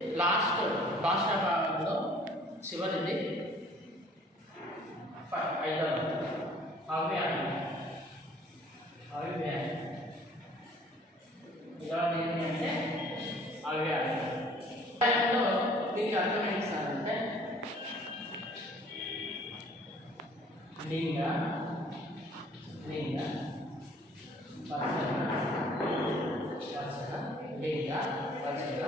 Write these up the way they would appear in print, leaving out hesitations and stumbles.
Last భాషాభాగంలో చివరిది ఐదవ అవ్యాయం. ఇలాంటి ఏంటంటే అవ్యాయం. అవ్యాయంలో దీనికి అర్థం ఏంటి సార్ అంటే లింగ లింగ వచన వచన లింగ వచన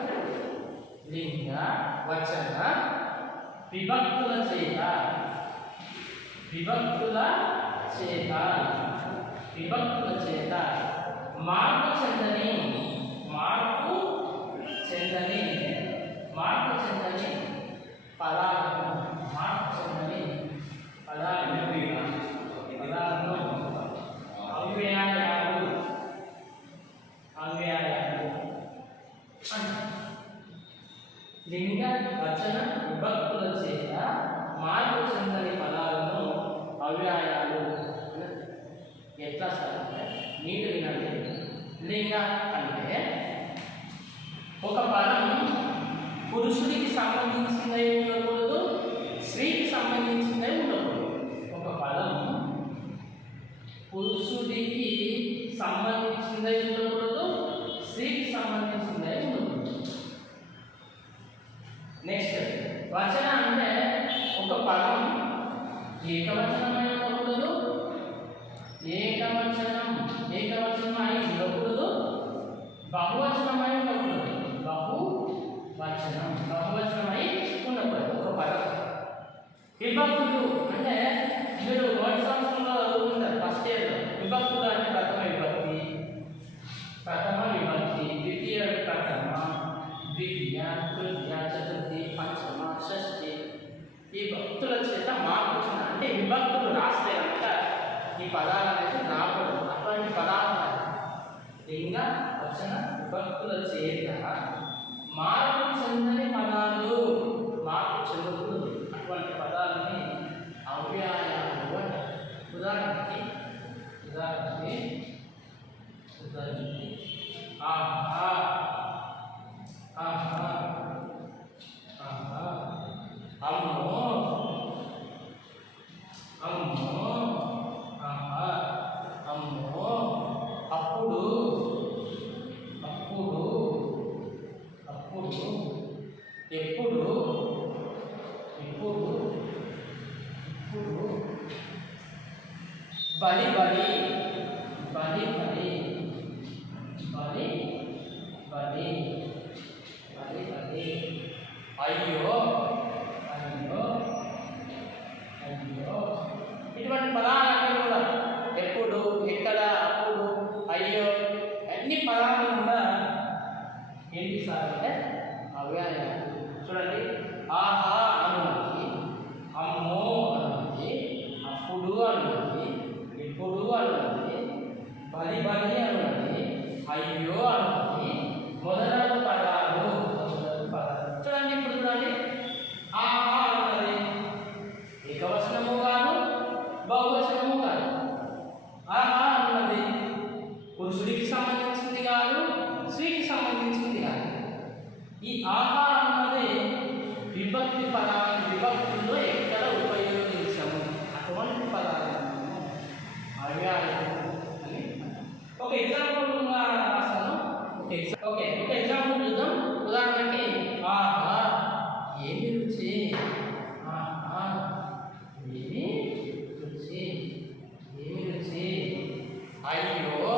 లింగ వచన విభక్తుల చేత విభక్తుల చేత విభక్తుల చేత మార్పు చెందని మార్పు చెందని మార్పు చెందని పదాలను మార్పు చెందని పదాలను అవ్యయాలు అవ్యయాలు లింగ వచన విభక్తుల చేత మార్పు చెందని పదాలను అవ్యయాలు. ఎట్లా సార్ అంటే నీటి వినండి. లింగ అంటే ఒక పదం పురుషుడికి సంబంధించిందై ఉండకూడదు, స్త్రీకి సంబంధించిందై ఉండకూడదు. ఒక పదం పురుషుడికి సంబంధించిందై ఉండకూడదు, స్త్రీకి సంబంధించిందై ఉండకూడదు. నెక్స్ట్ వచన అంటే ఒక పదం ఏకవచనమై ఉండకూడదు, ఏకవచనమై ఉండకూడదు, బహువచనమై ఉండకూడదు, బహువచనమై ఉండకూడదు. ఒక పదం విభక్తులు అంటే మీరు వర్డ్ సంవత్సరంలో చదువుకుంటారు ఫస్ట్ ఇయర్లో. విభక్తులు అంటే ప్రథమ విభక్తి, ద్వితీయ ప్రథమ, ద్వితీయ, తృతీయ, చతుర్థి, పంచమ, షష్ఠి. ఈ భక్తుల చేత మార్పు వచ్చిన అంటే విభక్తులు రాస్తే కనుక ఈ పదాలు అనేది రాకూడదు. అటువంటి పదాలు లింగ వచన విభక్తుల చేత మార్పు చెందని పదాలు మార్పు చెందకూడదు. అటువంటి పదాలని అవ్యయాలు అంటారు. ఉదాహరణకి ఆహా ఆహా ఆహా అమ్మో అమ్మో ఆహా అమ్మో అప్పుడు అప్పుడు అప్పుడు ఎప్పుడు ఇప్పుడు ఇప్పుడు బలి బలి బలి బలి బలి బలి బలి బలి అయ్యో అయ్యో అయ్యో. ఇటువంటి పదాలన్నీ కూడా ఎప్పుడు, ఎక్కడ, అప్పుడు, అయ్యో అన్ని పదాలు కూడా ఏంటి సార్ అంటే అవ్యయాలు. చూడండి, ఆహా అనుమతి, అమ్మో అనుమతి, అప్పుడు అనుమతి, ఎప్పుడు అనుమతి, బలి బలి అనుమతి, అయ్యో అనుమతి, మొదలగు పదాలు. చూడండి, ఇప్పుడు చూడండి, ఆహా అన్నది ఏకవచనము కాదు, బహువచనము కాదు. ఆహా అన్నది పురుషుడికి సంబంధించింది కాదు, స్త్రీకి సంబంధించింది కాదు. ఈ ఆహా అన్నది విభక్తి పదాలను విభక్తుల్లో ఎక్కడ ఉపయోగించము. అటువంటి పదాలను అవ్యయాలు అని. ఒక ఎగ్జాంపుల్ రాస్తాను. ఒక ఎగ్జాంపుల్ చూద్దాం. ఉదాహరణకి ఆహా ఏమి రుచి, ఆహా ఏమి రుచి, ఏమి రుచి, అయ్యో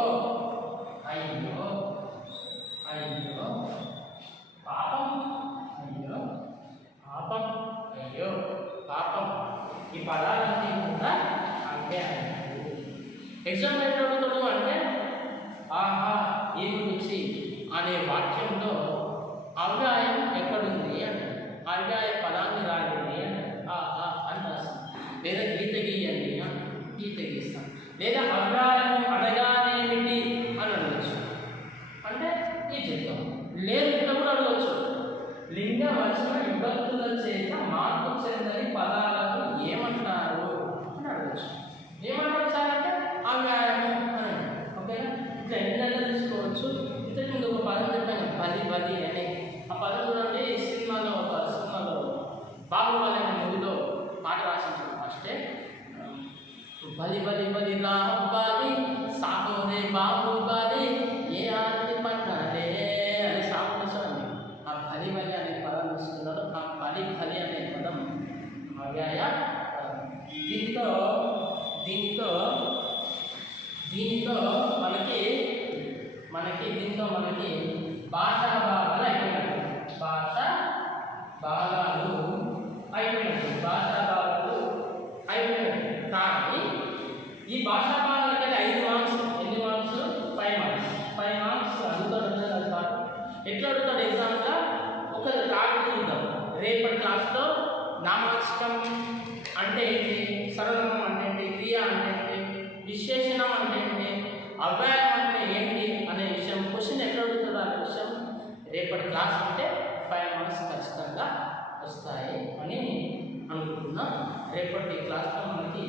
అయ్యో అయ్యో పాపం, అయ్యో పాపం, అయ్యో పాపం. ఈ పదాలన్నీ కూడా అవ్యయాలు. ఎగ్జామ్ ఎట్లా అడుగుతాడు అంటే ఆహా ఏమి రుచి అనే వాక్యంలో అవ్యయం ఎక్కడుంది అంటే అవ్యయ పదాన్ని రాయండి అంటే ఆహా అని రాస్తాం. లేదా గీత గీయండి గీత గీస్తాం. లేదా అవ్యయం అనగానేమిటి అని అడగచ్చు అంటే ఇది చెప్తాం. లేదు ఇట్లా కూడా అడగచ్చు, లింగ వచన విభక్తుల చేత మార్పు చెందని పదాలను ఏమంటారు అని అడగచ్చు. ఏమంటారు సార్ అంటే అవ్యయము అని. ఓకేనా? ఇట్లా ఎన్ని తీసుకోవచ్చు. ఇంతకు ముందు ఒక పదం చెప్పాను, బలి బలి అని. ఆ పదం చూడండి, బలి బలి బలి రావాలి సాహో రే బాబు బాలి ఏ ఆరతి పట్టాలే అనే సాగుతుంది చూడండి. ఆ బలి బలి అనే పదం తీసుకున్నారు. ఆ బలి బలి అనే పదం పర్యాయ పదం. దీంతో దీంతో దీంతో మనకి భాషా భాగాలు అయిపోయినట్టు. భాషా భాగాలు అయిపోయినట్టు. కానీ ఈ భాషా భాగాలకి 5 మార్క్స్. ఎన్ని మార్క్స్? 5 మార్క్స్. 5 మార్క్స్ అడుగుతాడు. ఎట్లా అడుగుతాడు ఎగ్జామ్గా? ఒక టాపిక్ చూద్దాం. రేపటి క్లాస్లో నామవాచకం అంటే ఏంటి, సర్వనామం అంటే ఏంటి, క్రియ అంటే ఏంటి, విశేషణం అంటే ఏంటి, అవ్యయం అంటే ఏంటి అనే విషయం క్వశ్చన్ ఎట్లా అడుగుతాడు అనే విషయం రేపటి క్లాస్ అంటే 5 మార్క్స్ ఖచ్చితంగా వస్తాయి అని అనుకుంటున్నాం. రేపటి క్లాస్లో మనకి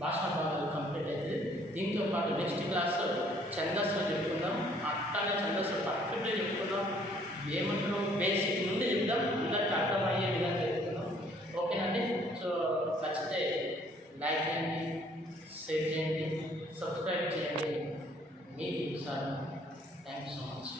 భాషా భాగాలు కంప్లీట్ అవుతుంది. దీంతో పాటు నెక్స్ట్ క్లాస్ ఛందస్సు చెప్పుకుందాం. అట్లానే ఛందస్సు పర్ఫెక్ట్గా చెప్పుకుందాం. ఏమంటారు బేసిక్ నుండి చెప్దాం. అందరికీ అర్థమయ్యే విధంగా చెప్తున్నాం. ఓకేనండి. సో నచ్చితే లైక్ చేయండి, షేర్ చేయండి, సబ్స్క్రైబ్ చేయండి. మీకు sir thank you so much.